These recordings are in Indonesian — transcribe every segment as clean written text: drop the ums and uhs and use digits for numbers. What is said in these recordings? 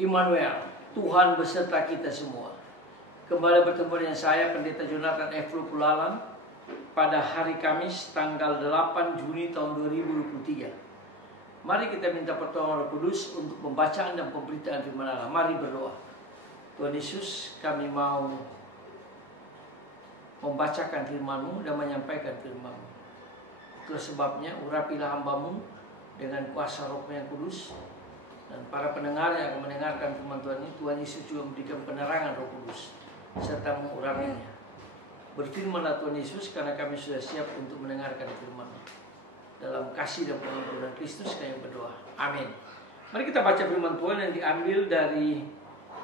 Immanuel, Tuhan beserta kita semua. Kembali bertemu dengan saya, Pendeta Jonathan F. Pulalan, pada hari Kamis tanggal 8 Juni tahun 2023. Mari kita minta pertolongan Roh Kudus untuk pembacaan dan pemberitaan firman Allah. Mari berdoa. Tuhan Yesus, kami mau membacakan firman-Mu dan menyampaikan firman-Mu. Itulah sebabnya urapilah hamba-Mu dengan kuasa Roh yang kudus. Dan para pendengar yang akan mendengarkan firman Tuhan ini, Tuhan Yesus juga memberikan penerangan Roh Kudus serta mengurapinya. Berfirmanlah Tuhan Yesus, karena kami sudah siap untuk mendengarkan firman-Mu. Dalam kasih dan pengampunan Kristus kami berdoa. Amin. Mari kita baca firman Tuhan yang diambil dari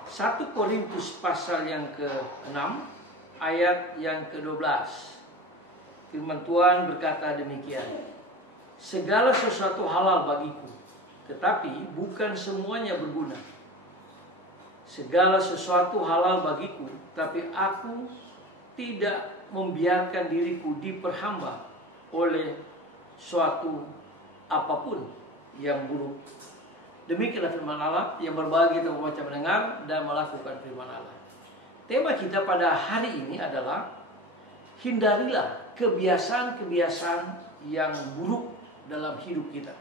1 Korintus pasal yang ke-6 ayat yang ke-12. Firman Tuhan berkata demikian. Segala sesuatu halal bagiku, tetapi bukan semuanya berguna. Segala sesuatu halal bagiku, tapi aku tidak membiarkan diriku diperhamba oleh suatu apapun yang buruk. Demikianlah firman Allah yang berbahagia kita membaca, mendengar, dan melakukan firman Allah. Tema kita pada hari ini adalah hindarilah kebiasaan-kebiasaan yang buruk dalam hidup kita.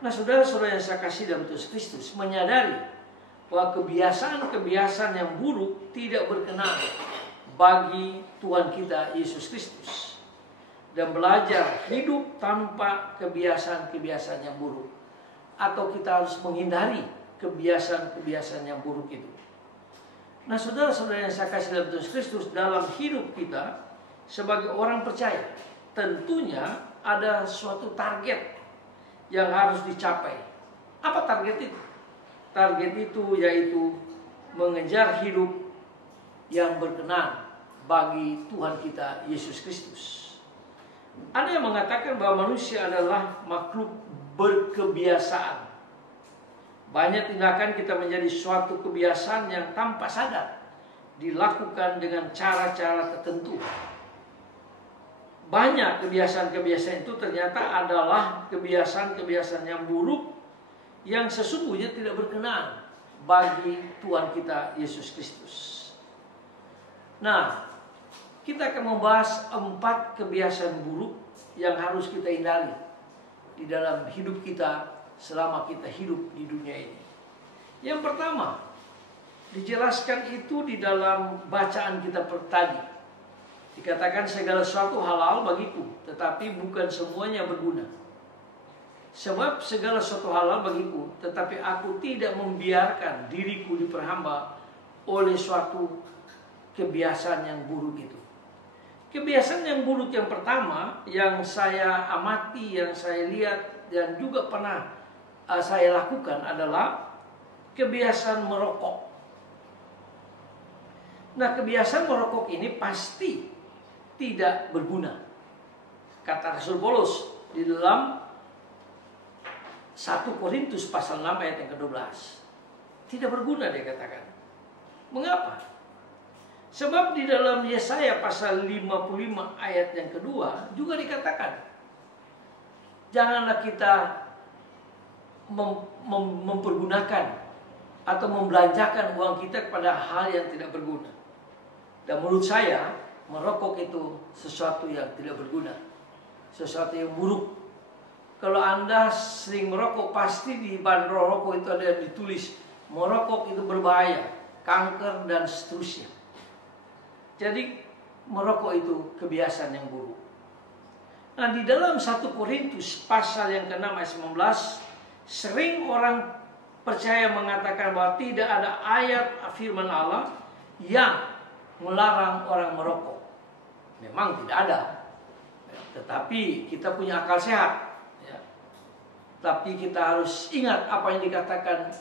Nah, saudara-saudara yang saya kasih dalam Yesus Kristus, menyadari bahwa kebiasaan-kebiasaan yang buruk tidak berkenan bagi Tuhan kita Yesus Kristus, dan belajar hidup tanpa kebiasaan-kebiasaan yang buruk, atau kita harus menghindari kebiasaan-kebiasaan yang buruk itu. Nah, saudara-saudara yang saya kasih dalam Yesus Kristus, dalam hidup kita sebagai orang percaya, tentunya ada suatu target yang harus dicapai. Apa target itu? Target itu yaitu mengejar hidup yang berkenan bagi Tuhan kita Yesus Kristus. Ada yang mengatakan bahwa manusia adalah makhluk berkebiasaan. Banyak tindakan kita menjadi suatu kebiasaan yang tanpa sadar dilakukan dengan cara-cara tertentu. Banyak kebiasaan-kebiasaan itu ternyata adalah kebiasaan-kebiasaan yang buruk, yang sesungguhnya tidak berkenan bagi Tuhan kita Yesus Kristus. Nah, kita akan membahas 4 kebiasaan buruk yang harus kita hindari di dalam hidup kita selama kita hidup di dunia ini. Yang pertama, dijelaskan itu di dalam bacaan kita tadi. Dikatakan segala sesuatu halal bagiku, tetapi bukan semuanya berguna. Sebab segala sesuatu halal bagiku, tetapi aku tidak membiarkan diriku diperhamba oleh suatu kebiasaan yang buruk itu. Kebiasaan yang buruk yang pertama yang saya amati, yang saya lihat dan juga pernah saya lakukan adalah kebiasaan merokok. Nah, kebiasaan merokok ini pasti tidak berguna. Kata Rasul Paulus di dalam 1 Korintus pasal 6 ayat yang ke-12. Tidak berguna, dia katakan. Mengapa? Sebab di dalam Yesaya pasal 55 ayat yang kedua juga dikatakan, janganlah kita mempergunakan atau membelanjakan uang kita kepada hal yang tidak berguna. Dan menurut saya, merokok itu sesuatu yang tidak berguna, sesuatu yang buruk. Kalau Anda sering merokok, pasti di bandrol rokok itu ada yang ditulis merokok itu berbahaya, kanker dan seterusnya. Jadi merokok itu kebiasaan yang buruk. Nah, di dalam 1 Korintus pasal yang ke-6 ayat 19, sering orang percaya mengatakan bahwa tidak ada ayat firman Allah yang melarang orang merokok. Memang tidak ada, tetapi kita punya akal sehat, ya. Tapi kita harus ingat apa yang dikatakan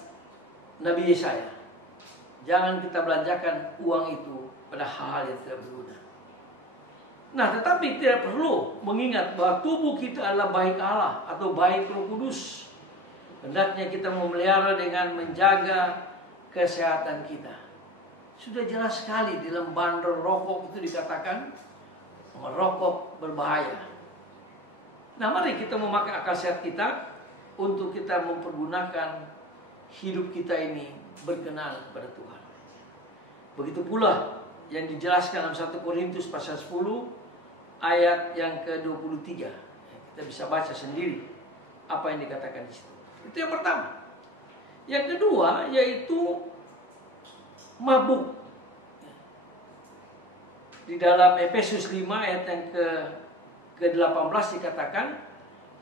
Nabi Yesaya. Jangan kita belanjakan uang itu pada hal yang tidak berguna. Nah, tetapi tidak perlu mengingat bahwa tubuh kita adalah baik Allah atau baik Roh Kudus. Hendaknya kita memelihara dengan menjaga kesehatan kita. Sudah jelas sekali di dalam bandrol rokok itu dikatakan merokok berbahaya. Nah, mari kita memakai akal sehat kita untuk kita mempergunakan hidup kita ini berkenan kepada Tuhan. Begitu pula yang dijelaskan dalam 1 Korintus pasal 10 ayat yang ke-23. Kita bisa baca sendiri apa yang dikatakan di situ. Itu yang pertama. Yang kedua yaitu mabuk. Di dalam Efesus 5 ayat yang ke-18 dikatakan,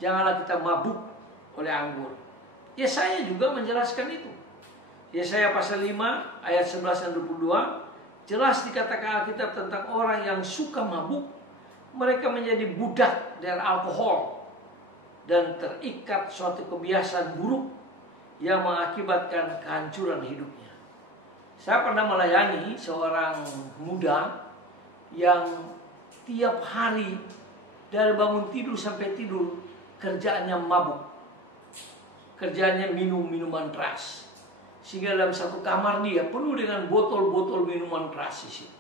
janganlah kita mabuk oleh anggur. Yesaya juga menjelaskan itu. Yesaya pasal 5 ayat 11 dan 22 jelas dikatakan Alkitab tentang orang yang suka mabuk. Mereka menjadi budak dari alkohol dan terikat suatu kebiasaan buruk yang mengakibatkan kehancuran hidupnya. Saya pernah melayani seorang muda yang tiap hari dari bangun tidur sampai tidur kerjaannya mabuk. Kerjaannya minum minuman keras. Sehingga dalam satu kamar dia penuh dengan botol-botol minuman keras di situ.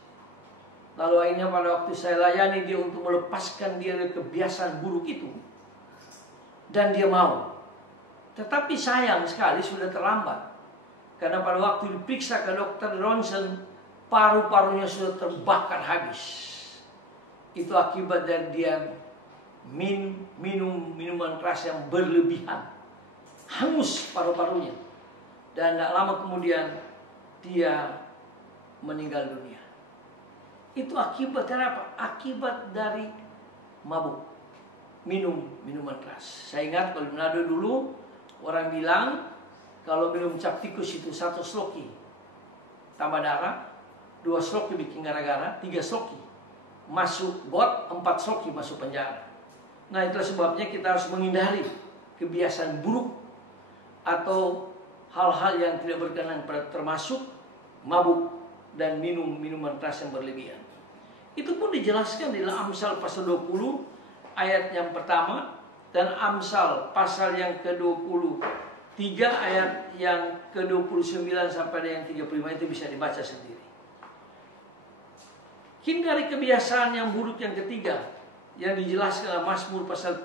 Lalu akhirnya pada waktu saya layani dia untuk melepaskan dia dari kebiasaan buruk itu. Dan dia mau. Tetapi sayang sekali sudah terlambat. Karena pada waktu diperiksa ke dokter Ronsen, paru-parunya sudah terbakar habis. Itu akibat dari dia minum minuman keras yang berlebihan. Hangus paru-parunya. Dan tidak lama kemudian dia meninggal dunia. Itu akibat dari apa? Akibat dari mabuk. Minum minuman keras. Saya ingat kalau di Manado dulu orang bilang kalau minum cap tikus itu 1 sloki tambah darah, 2 sloki bikin gara-gara, 3 sloki masuk got, 4 sloki masuk penjara. Nah itulah sebabnya kita harus menghindari kebiasaan buruk atau hal-hal yang tidak berkenan, termasuk mabuk dan minum minuman keras yang berlebihan. Itu pun dijelaskan di dalam Amsal pasal 20 ayat yang pertama dan Amsal pasal yang ke-23 ayat yang ke-29 sampai yang 35 itu bisa dibaca sendiri. Hindari kebiasaan yang buruk yang ketiga yang dijelaskan dalam Mazmur pasal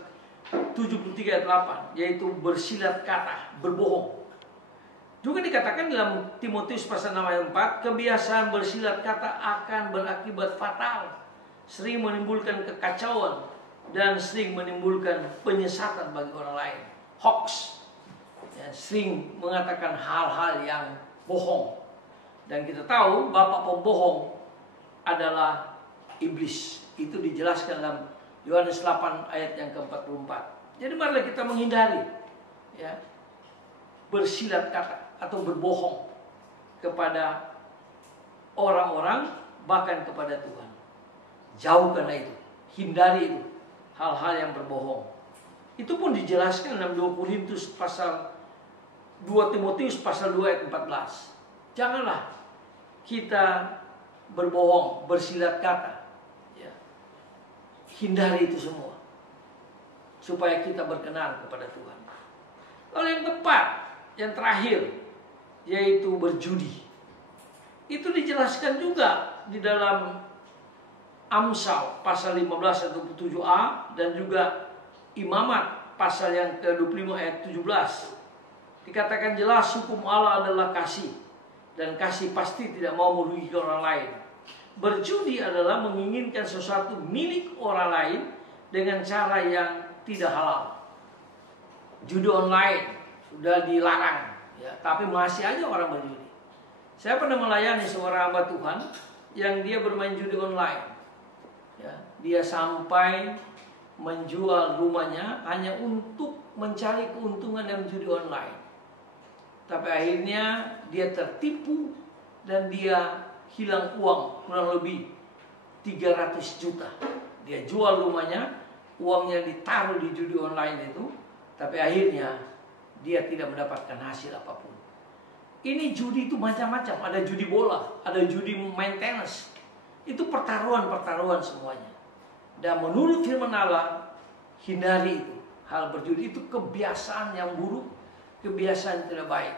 73 ayat 8, yaitu bersilat kata, berbohong. Juga dikatakan dalam Timotius pasal 6 ayat 4, kebiasaan bersilat kata akan berakibat fatal, sering menimbulkan kekacauan dan sering menimbulkan penyesatan bagi orang lain. Hoax, ya, sering mengatakan hal-hal yang bohong. Dan kita tahu bapak pembohong adalah iblis. Itu dijelaskan dalam Yohanes 8 ayat yang ke-44. Jadi marilah kita menghindari ya, bersilat kata atau berbohong kepada orang-orang, bahkan kepada Tuhan. Jauhkanlah itu, hindari itu, hal-hal yang berbohong. Itu pun dijelaskan dalam 2 Timotius pasal 2 ayat 14. Janganlah kita berbohong, bersilat kata. Ya. Hindari itu semua, supaya kita berkenan kepada Tuhan. Lalu yang keempat, yang terakhir, yaitu berjudi. Itu dijelaskan juga di dalam Amsal pasal 15 ayat 27a dan juga Imamat pasal yang ke-25 ayat 17. Dikatakan jelas hukum Allah adalah kasih, dan kasih pasti tidak mau merugikan orang lain. Berjudi adalah menginginkan sesuatu milik orang lain dengan cara yang tidak halal. Judi online sudah dilarang, ya, tapi masih aja orang berjudi. Saya pernah melayani seorang hamba Tuhan yang dia bermain judi online. Ya, dia sampai menjual rumahnya hanya untuk mencari keuntungan dalam judi online. Tapi akhirnya dia tertipu dan dia hilang uang kurang lebih 300 juta. Dia jual rumahnya, uangnya ditaruh di judi online itu, tapi akhirnya dia tidak mendapatkan hasil apapun. Ini judi itu macam-macam. Ada judi bola, ada judi main tenis. Itu pertaruhan-pertaruhan semuanya. Dan menurut firman Allah, hindari itu. Hal berjudi itu kebiasaan yang buruk, kebiasaan yang tidak baik.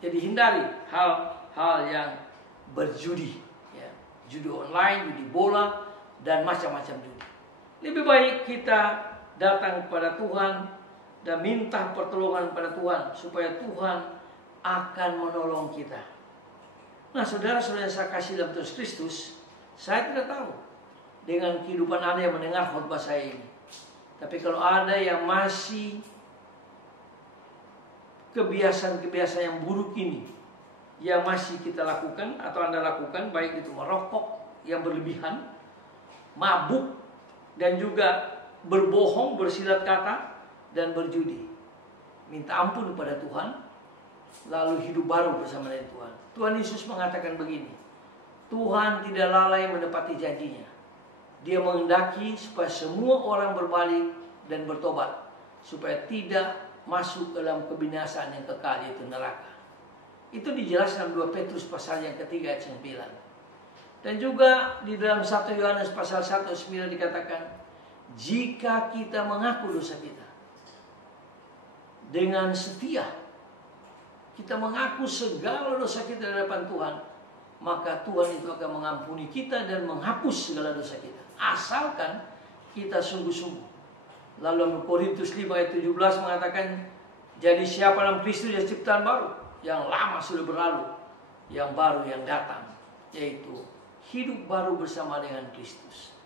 Jadi hindari hal-hal yang berjudi. Ya. Judi online, judi bola, dan macam-macam judi. Lebih baik kita datang kepada Tuhan dan minta pertolongan kepada Tuhan supaya Tuhan akan menolong kita. Nah, saudara-saudara yang saya kasih dalam Tuhan Kristus, saya tidak tahu dengan kehidupan Anda yang mendengar khotbah saya ini. Tapi kalau ada yang masih kebiasaan-kebiasaan yang buruk ini yang masih kita lakukan atau Anda lakukan, baik itu merokok yang berlebihan, mabuk, dan juga berbohong, bersilat kata, dan berjudi, minta ampun kepada Tuhan, lalu hidup baru bersama dengan Tuhan. Tuhan Yesus mengatakan begini, Tuhan tidak lalai menepati janjinya. Dia menghendaki supaya semua orang berbalik dan bertobat, supaya tidak masuk dalam kebinasaan yang kekal, yaitu neraka. Itu dijelaskan 2 Petrus pasal yang ketiga ayat 9. Dan juga di dalam 1 Yohanes pasal 1 ayat 9 dikatakan, jika kita mengaku dosa kita dengan setia, kita mengaku segala dosa kita di hadapan Tuhan, maka Tuhan itu akan mengampuni kita dan menghapus segala dosa kita, asalkan kita sungguh-sungguh. Lalu Korintus 5 ayat 17 mengatakan, jadi siapa dalam Kristus dia ciptaan baru, yang lama sudah berlalu, yang baru yang datang, yaitu hidup baru bersama dengan Kristus.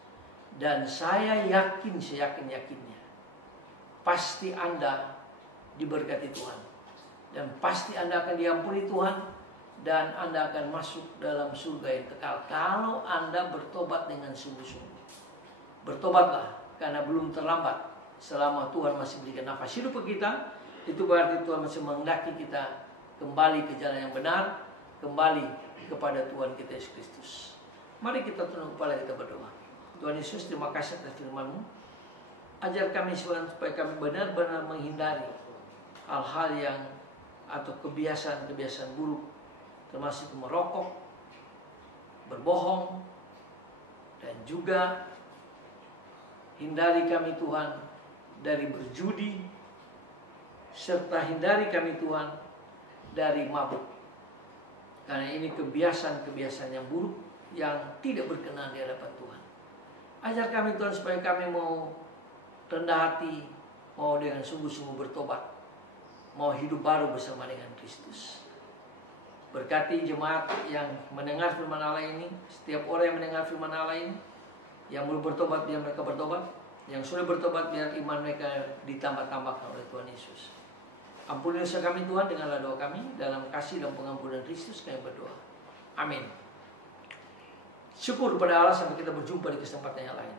Dan saya yakin, seyakin-yakinnya, pasti Anda diberkati Tuhan, dan pasti Anda akan diampuni Tuhan, dan Anda akan masuk dalam surga yang kekal kalau Anda bertobat dengan sungguh-sungguh. Bertobatlah, karena belum terlambat. Selama Tuhan masih berikan nafas hidup ke kita, itu berarti Tuhan masih menghendaki kita kembali ke jalan yang benar, kembali kepada Tuhan kita Yesus Kristus. Mari kita tunduk kepala, kita berdoa. Tuhan Yesus, terima kasih atas firman-Mu. Ajar kami supaya kami benar-benar menghindari hal-hal yang atau kebiasaan-kebiasaan buruk, termasuk merokok, berbohong, dan juga hindari kami Tuhan dari berjudi, serta hindari kami Tuhan dari mabuk. Karena ini kebiasaan-kebiasaan yang buruk yang tidak berkenan di hadapan Tuhan. Ajar kami Tuhan supaya kami mau rendah hati, mau dengan sungguh-sungguh bertobat, mau hidup baru bersama dengan Kristus. Berkati jemaat yang mendengar firman Allah ini, setiap orang yang mendengar firman Allah ini, yang belum bertobat biar mereka bertobat, yang sudah bertobat biar iman mereka ditambah-tambahkan oleh Tuhan Yesus. Ampuni dosa kami Tuhan, dengarlah doa kami, dalam kasih dan pengampunan Kristus kami berdoa. Amin. Syukur kepada Allah, sampai kita berjumpa di kesempatan yang lain.